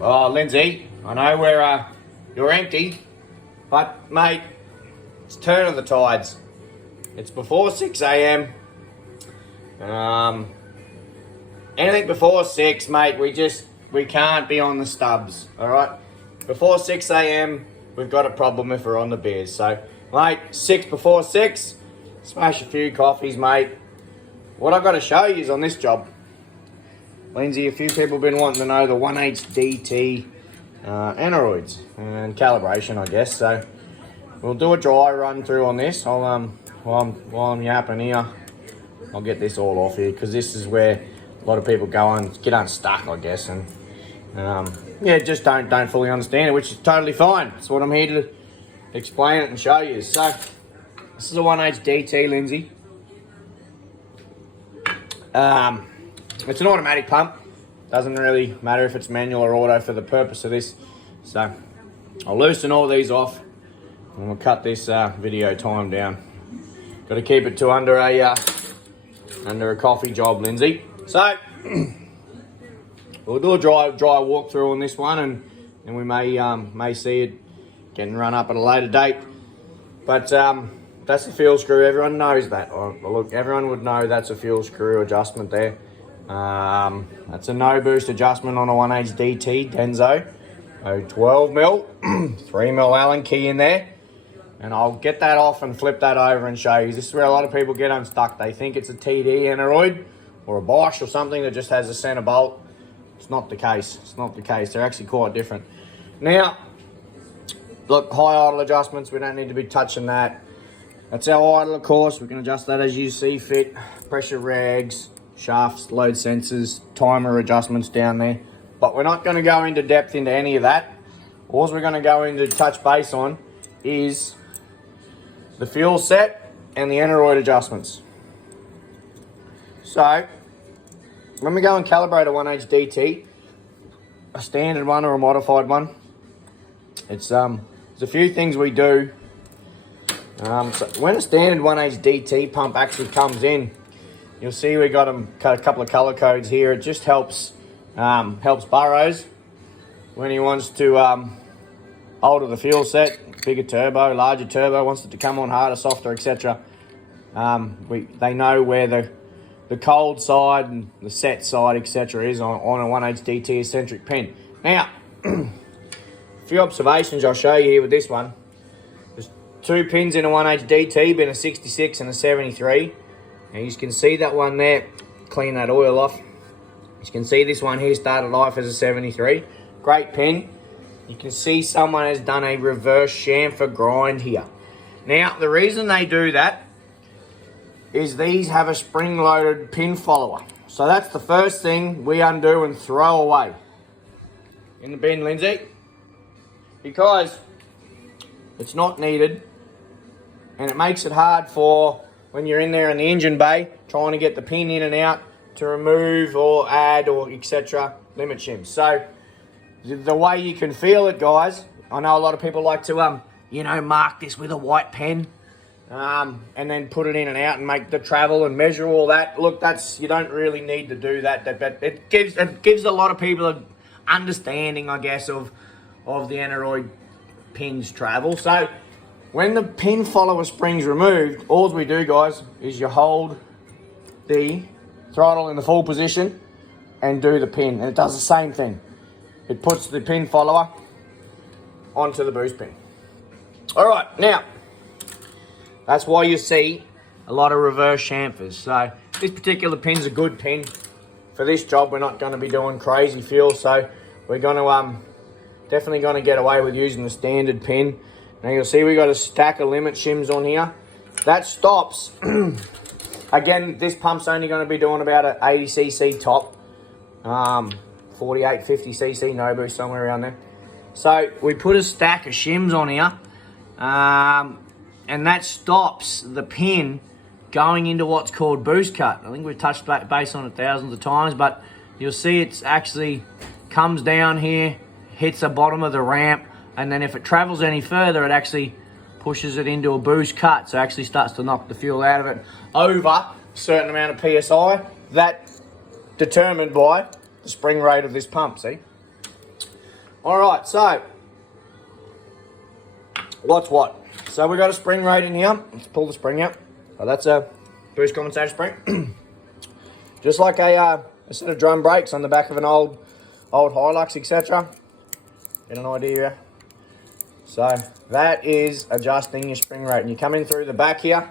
Oh, Lindsay, I know you're empty, but mate, it's turn of the tides. It's before 6 a.m. Anything before 6, mate, we can't be on the stubs, all right? Before 6 a.m, we've got a problem if we're on the beers. So, mate, before 6, smash a few coffees, mate. What I've got to show you is on this job, Lindsay, a few people have been wanting to know the 1HDT Aneroids and calibration, I guess. So we'll do a dry run through on this. While I'm yapping here, I'll get this all off here because this is where a lot of people go and get unstuck, I guess, and yeah, just don't fully understand it, which is totally fine. That's what I'm here to explain it and show you. So this is a 1HDT, Lindsay. It's an automatic pump. Doesn't really matter if it's manual or auto for the purpose of this. So I'll loosen all these off and we'll cut this video time down. Got to keep it to under a coffee job, Lindsay. So we'll do a dry walkthrough on this one, and we may see it getting run up at a later date. But that's the fuel screw. Everyone knows that. Look, everyone would know that's a fuel screw adjustment there. That's a no boost adjustment on a 1HDT Denso. 12mm, 3mm Allen key in there. And I'll get that off and flip that over and show you. This is where a lot of people get unstuck. They think it's a TD Aneroid or a Bosch or something that just has a center bolt. It's not the case. It's not the case. They're actually quite different. Now, look, high idle adjustments, we don't need to be touching that. That's our idle, of course. We can adjust that as you see fit. Pressure regs, shafts, load sensors, timer adjustments down there. But we're not going to go into depth into any of that. All we're going to go into touch base on is the fuel set and the Aneroid adjustments. So, when we go and calibrate a 1HDT, a standard one or a modified one, there's a few things we do. So when a standard 1HDT pump actually comes in, you'll see we got a couple of color codes here. It just helps Burrows when he wants to alter the fuel set, bigger turbo, larger turbo, wants it to come on harder, softer, etc. They know where the cold side and the set side, etc. is on a 1HDT Eccentric pin. Now, a few observations I'll show you here with this one. There's two pins in a 1HDT, being a 66 and a 73. Now you can see that one there, clean that oil off. You can see this one here started life as a 73. Great pin. You can see someone has done a reverse chamfer grind here. Now, the reason they do that is these have a spring-loaded pin follower. So that's the first thing we undo and throw away in the bin, Lindsay, because it's not needed and it makes it hard for when you're in there in the engine bay trying to get the pin in and out to remove or add or etc. limit shims. So the way you can feel it, guys, I know a lot of people like to mark this with a white pen and then put it in and out and make the travel and measure all that. Look, you don't really need to do that. It gives a lot of people an understanding, I guess, of the Aneroid pins travel. So when the pin follower spring's removed, all we do, guys, is you hold the throttle in the full position and do the pin, and it does the same thing. It puts the pin follower onto the boost pin. All right, now, that's why you see a lot of reverse chamfers. So this particular pin's a good pin. For this job, we're not going to be doing crazy fuel, so we're going to definitely going to get away with using the standard pin. Now you'll see we got a stack of limit shims on here. That stops. Again, this pump's only going to be doing about an 80cc top, 48, 50cc no boost, somewhere around there. So we put a stack of shims on here, and that stops the pin going into what's called boost cut. I think we've touched base on it thousands of times, but you'll see it's actually comes down here, hits the bottom of the ramp, and then if it travels any further, it actually pushes it into a boost cut, so it actually starts to knock the fuel out of it over a certain amount of PSI. That determined by the spring rate of this pump, see? All right, so what's what? So we got a spring rate in here. Let's pull the spring out. So that's a boost compensator spring. Just like a set of drum brakes on the back of an old Hilux, etc. Get an idea here. So that is adjusting your spring rate. And you come in through the back here.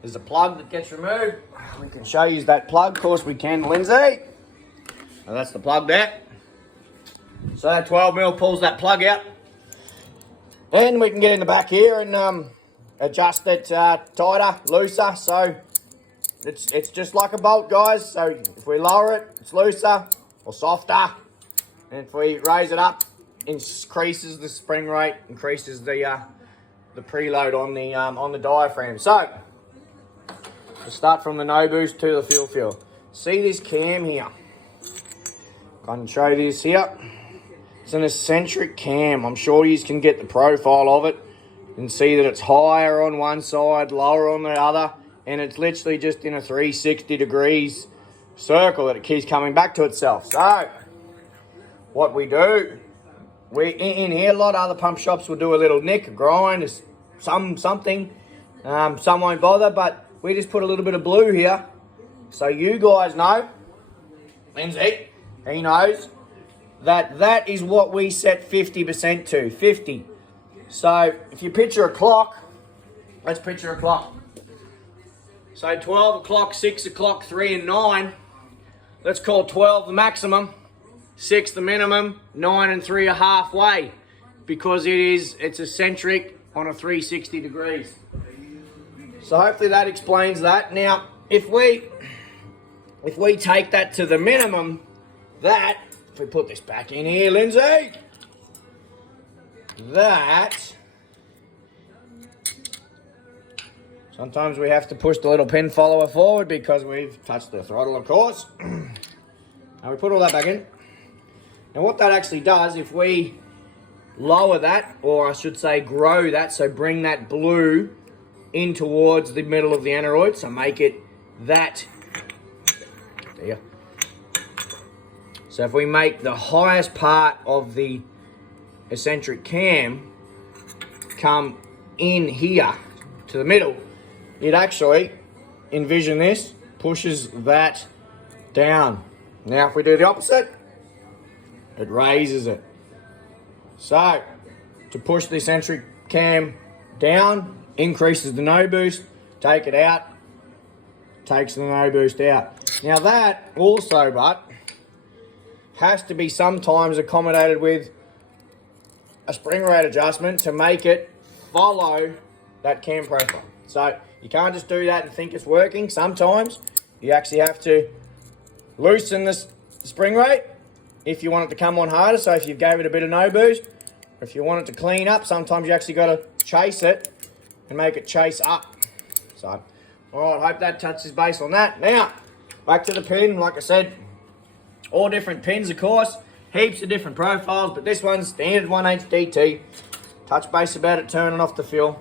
There's a plug that gets removed. We can show you that plug. Of course we can, Lindsay. So that's the plug there. So that 12mm pulls that plug out. And we can get in the back here and adjust it tighter, looser. So it's just like a bolt, guys. So if we lower it, it's looser or softer. And if we raise it up, it increases the spring rate, increases the preload on the diaphragm. So we'll start from the no boost to the fuel. See this cam here? I can show you this here. It's an eccentric cam. I'm sure you can get the profile of it and see that it's higher on one side, lower on the other, and it's literally just in a 360 degrees circle that it keeps coming back to itself. So what we do, we in here, a lot of other pump shops will do a little nick, a grind, something. Some won't bother, but we just put a little bit of blue here so you guys know, Lindsay, he knows, that is what we set 50% to, 50. So if you picture a clock, let's picture a clock. So 12 o'clock, 6 o'clock, 3 and 9. Let's call 12 the maximum, 6 the minimum, 9 and 3 are halfway, because it's eccentric on a 360 degrees. So hopefully that explains that. Now, if we take that to the minimum, if we put this back in here, Lindsay, sometimes we have to push the little pin follower forward because we've touched the throttle, of course. And we put all that back in. Now what that actually does, if we lower that, or I should say grow that, so bring that blue in towards the middle of the aneroid, so make it that, there. So if we make the highest part of the eccentric cam come in here to the middle, it actually, envision this, pushes that down. Now if we do the opposite, it raises it. So to push the eccentric cam down, increases the no boost, take it out, takes the no boost out. Now that also, but has to be sometimes accommodated with a spring rate adjustment to make it follow that cam profile. So you can't just do that and think it's working. Sometimes you actually have to loosen the spring rate if you want it to come on harder. So if you gave it a bit of no boost, or if you want it to clean up, sometimes you actually got to chase it and make it chase up. So, all right, hope that touches base on that. Now, back to the pin, like I said, all different pins, of course, heaps of different profiles, but this one's standard 1/8 DT. Touch base about it turning off the fuel.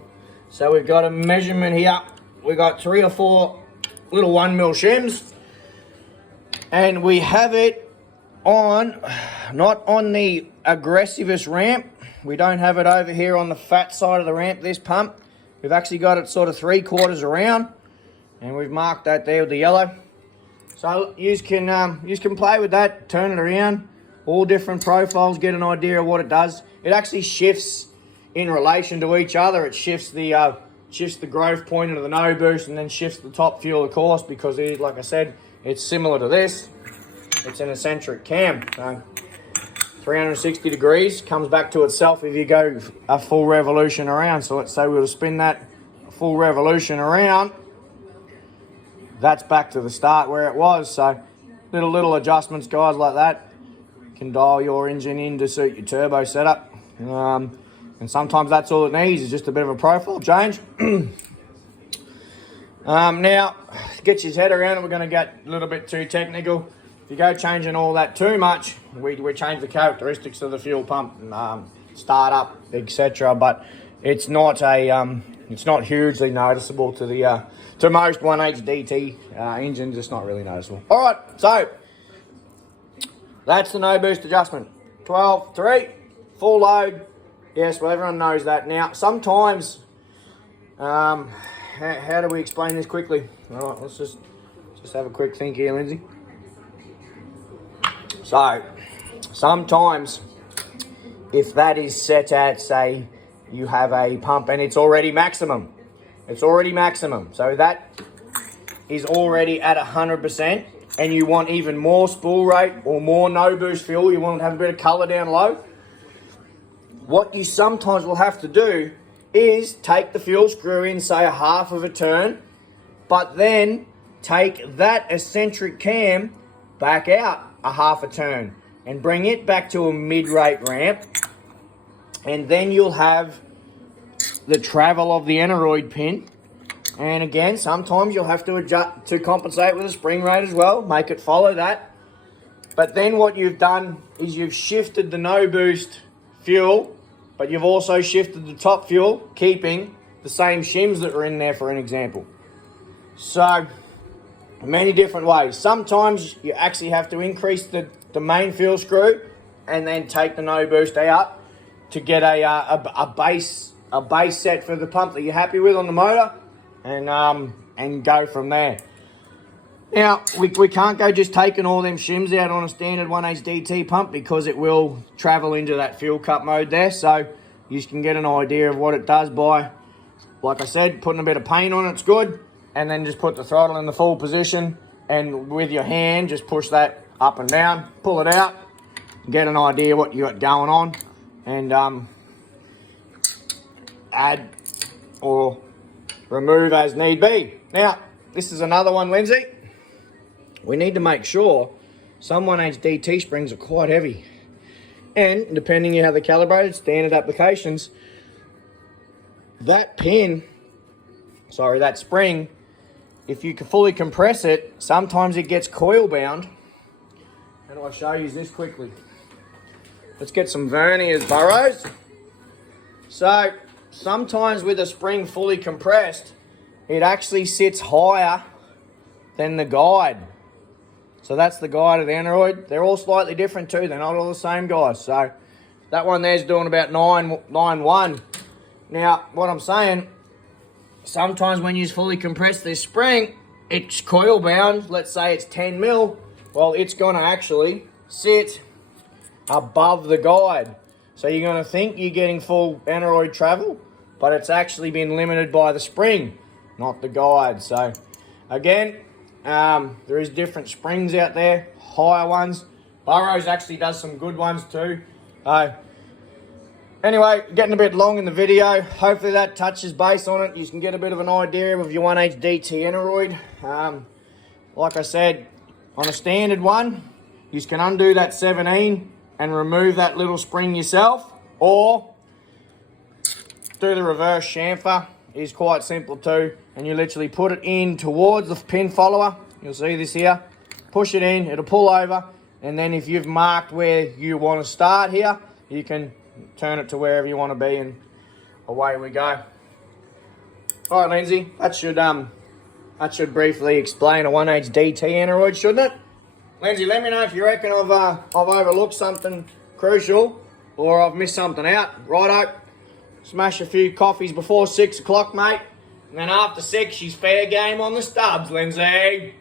So we've got a measurement here. We've got 3 or 4 little 1mm shims, and we have it on, not on the aggressivest ramp. We don't have it over here on the fat side of the ramp, this pump. We've actually got it sort of 3/4 around, and we've marked that there with the yellow. So you can play with that, turn it around, all different profiles, get an idea of what it does. It actually shifts in relation to each other. It shifts the growth point of the no boost, and then shifts the top fuel, of course, because it, like I said, it's similar to this. It's an eccentric cam. So 360 degrees comes back to itself if you go a full revolution around. So let's say we were to spin that full revolution around. That's back to the start where it was. So little adjustments, guys, like that can dial your engine in to suit your turbo setup. And sometimes that's all it needs, is just a bit of a profile change. Now, to get your head around it, we're going to get a little bit too technical. If you go changing all that too much, we change the characteristics of the fuel pump, startup, etc. But it's not hugely noticeable to the to most 1/8 DT engines. It's not really noticeable. All right, so that's the no boost adjustment. 12, 3, full load. Yes, well, everyone knows that. Now, sometimes, how do we explain this quickly? All right, let's just have a quick think here, Lindsay. So, sometimes, if that is set at, say, you have a pump and it's already maximum. So that is already at 100%, and you want even more spool rate or more no boost fuel, you want to have a bit of colour down low. What you sometimes will have to do is take the fuel screw in, say, a half of a turn, but then take that eccentric cam back out a half a turn and bring it back to a mid-rate ramp, and then you'll have the travel of the Aneroid pin. And again, sometimes you'll have to adjust to compensate with a spring rate as well, make it follow that. But then what you've done is you've shifted the no boost fuel, but you've also shifted the top fuel, keeping the same shims that were in there, for an example. So, many different ways. Sometimes you actually have to increase the main fuel screw and then take the no boost out to get a base set for the pump that you're happy with on the motor, and go from there. Now, we can't go just taking all them shims out on a standard 1H DT pump, because it will travel into that fuel cut mode there. So you can get an idea of what it does by, like I said, putting a bit of paint on it's good, and then just put the throttle in the full position, and with your hand just push that up and down, pull it out, get an idea what you got going on, and add or remove as need be. Now, this is another one, Lindsay. We need to make sure some 1H DT springs are quite heavy. And depending on how they're calibrated, standard applications, that spring, if you can fully compress it, sometimes it gets coil bound. And I'll show you this quickly. Let's get some verniers, burrows. So, sometimes with a spring fully compressed, it actually sits higher than the guide. So that's the guide of the Aneroid. They're all slightly different too. They're not all the same guys. So that one there's doing about 9.1. Now, what I'm saying, sometimes when you fully compress this spring, it's coil bound. Let's say it's 10 mil. Well, it's going to actually sit above the guide. So you're going to think you're getting full Aneroid travel, but it's actually been limited by the spring, not the guide. So again, there is different springs out there, higher ones. Burrows actually does some good ones too. Anyway, getting a bit long in the video. Hopefully that touches base on it. You can get a bit of an idea of your 1H DT Aneroid. Like I said, on a standard one, you can undo that 17 and remove that little spring yourself, or do the reverse chamfer. Is quite simple too, and you literally put it in towards the pin follower. You'll see this here. Push it in, it'll pull over, and then if you've marked where you want to start here, you can turn it to wherever you want to be, and away we go. All right, Lindsay, that should briefly explain a 1H DT Aneroid, shouldn't it? Lindsay, let me know if you reckon I've overlooked something crucial, or I've missed something out. Righto. Smash a few coffees before 6 o'clock, mate. And then after 6, she's fair game on the stubs, Lindsay.